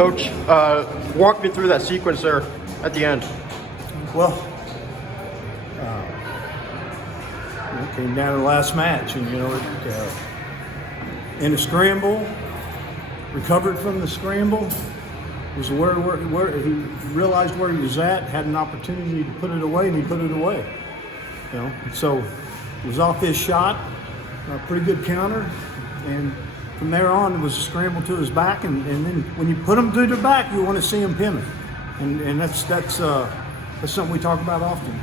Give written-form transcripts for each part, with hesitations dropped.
Coach, walk me through that sequence there at the end. Well, it came down to the last match, and in a scramble, recovered from the scramble, was where he realized where he was at, had an opportunity to put it away, and he put it away. So it was off his shot, a pretty good counter, and from there on it was a scramble to his back, and then when you put him to the back, you want to see him pin it, and that's something we talk about often.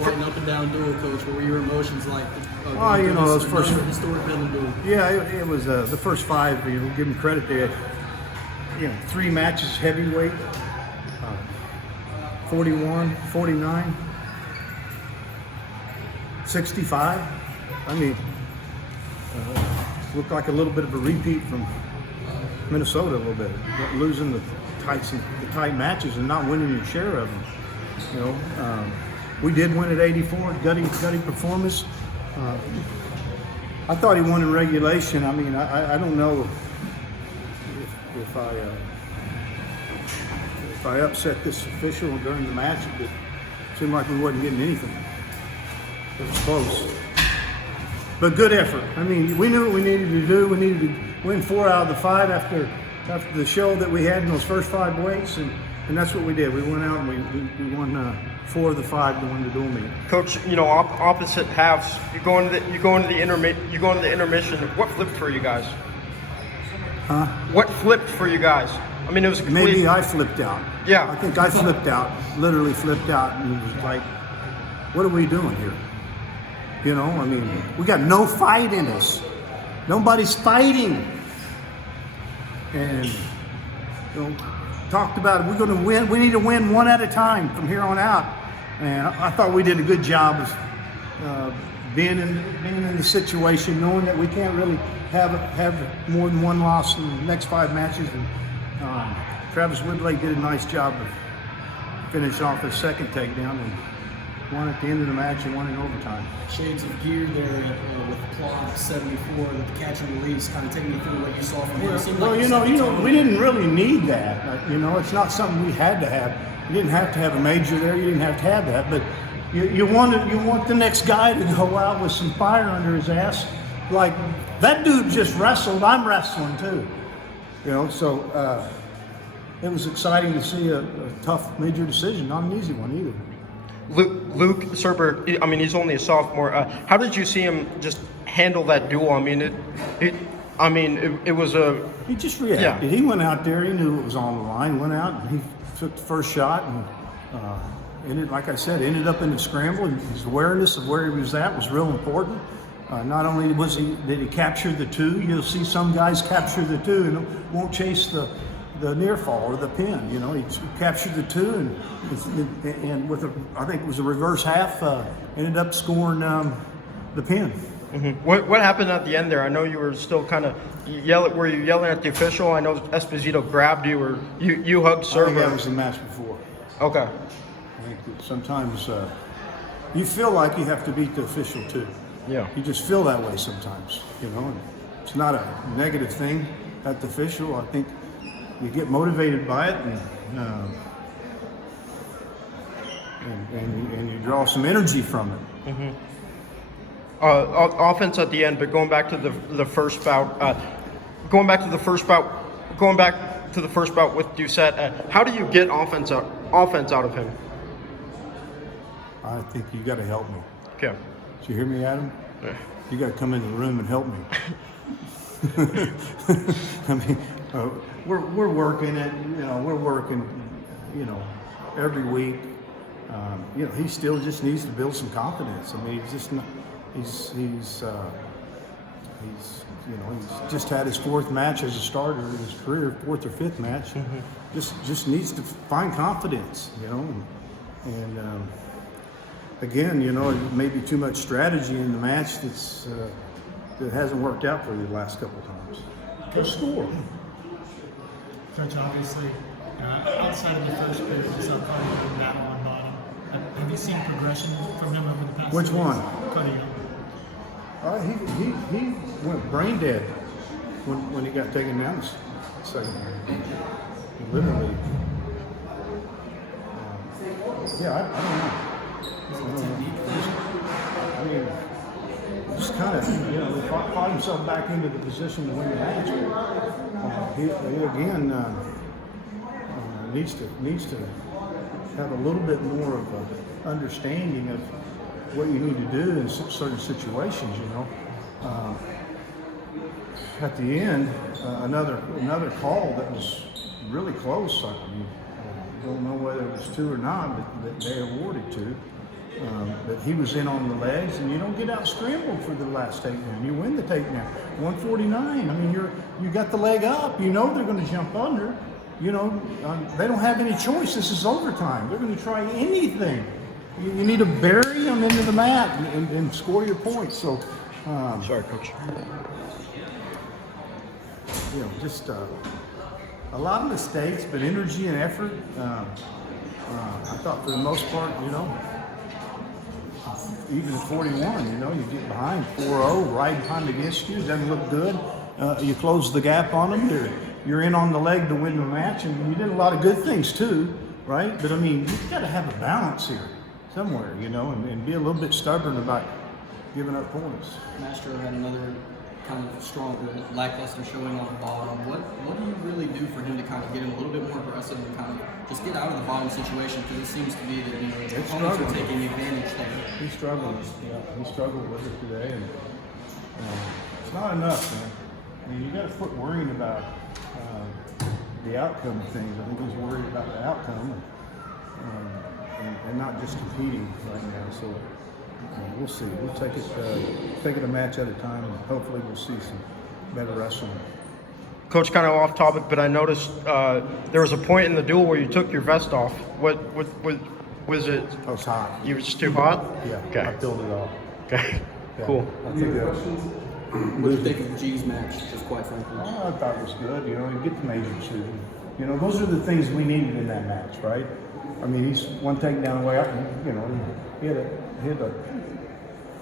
Quite an up and down duel, Coach. What were your emotions like? Those first historic Bedlam duel. Yeah, it was the first five. Give them credit. They had 3 matches heavyweight, 41, 49, 65. I mean, looked like a little bit of a repeat from Minnesota a little bit, losing the tight matches and not winning your share of them. We did win at 84, gutty performance. I thought he won in regulation. I mean, I don't know if I upset this official during the match. It seemed like we wasn't getting anything. It was close. But good effort. I mean, we knew what we needed to do. We needed to win 4 out of the 5 after the show that we had in those first 5 weights, and that's what we did. We went out and we won 4 of the 5 to win the dual meet. Coach, opposite halves. You go into the intermission. What flipped for you guys? Huh? What flipped for you guys? I mean, it was complete. Maybe I flipped out. Yeah. I think I flipped out. Literally flipped out, and it was like, what are we doing here? I mean, we got no fight in us. Nobody's fighting. And talked about it. We're going to win. We need to win 1 at a time from here on out. And I thought we did a good job of being in the situation, knowing that we can't really have more than 1 loss in the next 5 matches. And Travis Woodley did a nice job of finishing off his second takedown and won at the end of the match and won in overtime. Shades of gear there with Plot 74, with the catch and release, kind of taking me through what you saw from him. Well, we didn't really need that. It's not something we had to have. You didn't have to have a major there. You didn't have to have that. But you want the next guy to go out with some fire under his ass. Like, that dude just wrestled. I'm wrestling too. So it was exciting to see a tough major decision. Not an easy one either. Luke Serber, I mean, he's only a sophomore. How did you see him just handle that duel? I mean, it was a... He just reacted. Yeah. He went out there. He knew it was on the line. Went out and he took the first shot and like I said, ended up in the scramble. And his awareness of where he was at was real important. Not only did he capture the 2, you'll see some guys capture the 2 and won't chase the near fall or the pin. He captured the 2 and with I think it was a reverse half, ended up scoring the pin. Mm-hmm. What happened at the end there? I know you were still kind of were you yelling at the official? I know Esposito grabbed you, or you hugged Server. I think that was the match before. Okay. I think that sometimes you feel like you have to beat the official too. Yeah. You just feel that way sometimes. And it's not a negative thing at the official. I think you get motivated by it, and you draw some energy from it. Mm-hmm. Offense at the end, but going back to the first bout, going back to the first bout with Doucette. How do you get offense out of him? I think you got to help me. Okay. Did you hear me, Adam? Yeah. You got to come in the room and help me. I mean, we're working it. We're working. Every week. He still just needs to build some confidence. I mean, he's just not. He's just had his 4th match as a starter in his career, 4th or 5th match. Mm-hmm. Just needs to find confidence. And again, maybe too much strategy in the match that hasn't worked out for you the last couple of times. Go score. Coach, obviously, outside of the first period, we saw Cardio battle on bottom. Have you seen progression from him over the past? Which one? Cardio. He went brain dead when he got taken down the second. literally. Yeah, I don't know. I mean, just kind of, you know, fought himself back into the position to win the match. He again needs to have a little bit more of an understanding of what you need to do in certain situations. You know, at the end, another call that was really close. I mean, don't know whether it was two or not, but that they awarded to. But he was in on the legs, and you don't get out scrambled for the last takedown. You win the takedown. 149. I mean, you got the leg up. You know they're going to jump under. You know they don't have any choice. This is overtime. They're going to try anything. You need to bury them into the mat and score your points. So, Sorry, Coach. you know, just a lot of mistakes, but energy and effort. I thought for the most part, you know, even at 41, you know, you get behind 4-0, right behind against you, doesn't look good. You close the gap on them. You're in on the leg to win the match, and you did a lot of good things too, right? But I mean, you've got to have a balance here somewhere, you know, and be a little bit stubborn about giving up points. Mastro had another kind of strong or lackluster showing on the bottom. What do you really do for him to kind of get him a little bit more aggressive and kind of just get out of the bottom situation? Because it seems to be that, you know, the opponents are taking advantage there. He struggled. Yeah, he struggled with it today, and it's not enough, man. I mean, you got to quit worrying about the outcome of things. I think he's worried about the outcome and not just competing right now. So we'll see. We'll take it a match at a time, and hopefully we'll see some better wrestling. Coach, kind of off topic, but I noticed there was a point in the duel where you took your vest off. What was it? I was hot. You were just too hot? Yeah. Okay. I filled it off. Okay. Yeah. Cool. I think that. What do you think of G's match, just quite frankly? I thought it was good. You know, you get the major decision. You know, those are the things we needed in that match, right? I mean, he's one takedown away. You know, he had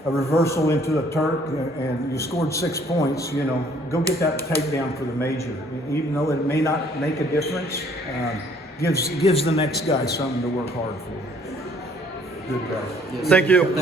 a reversal into a Turk, and you scored 6 points. You know, go get that takedown for the major. Even though it may not make a difference, gives the next guy something to work hard for. Good guy. Thank you.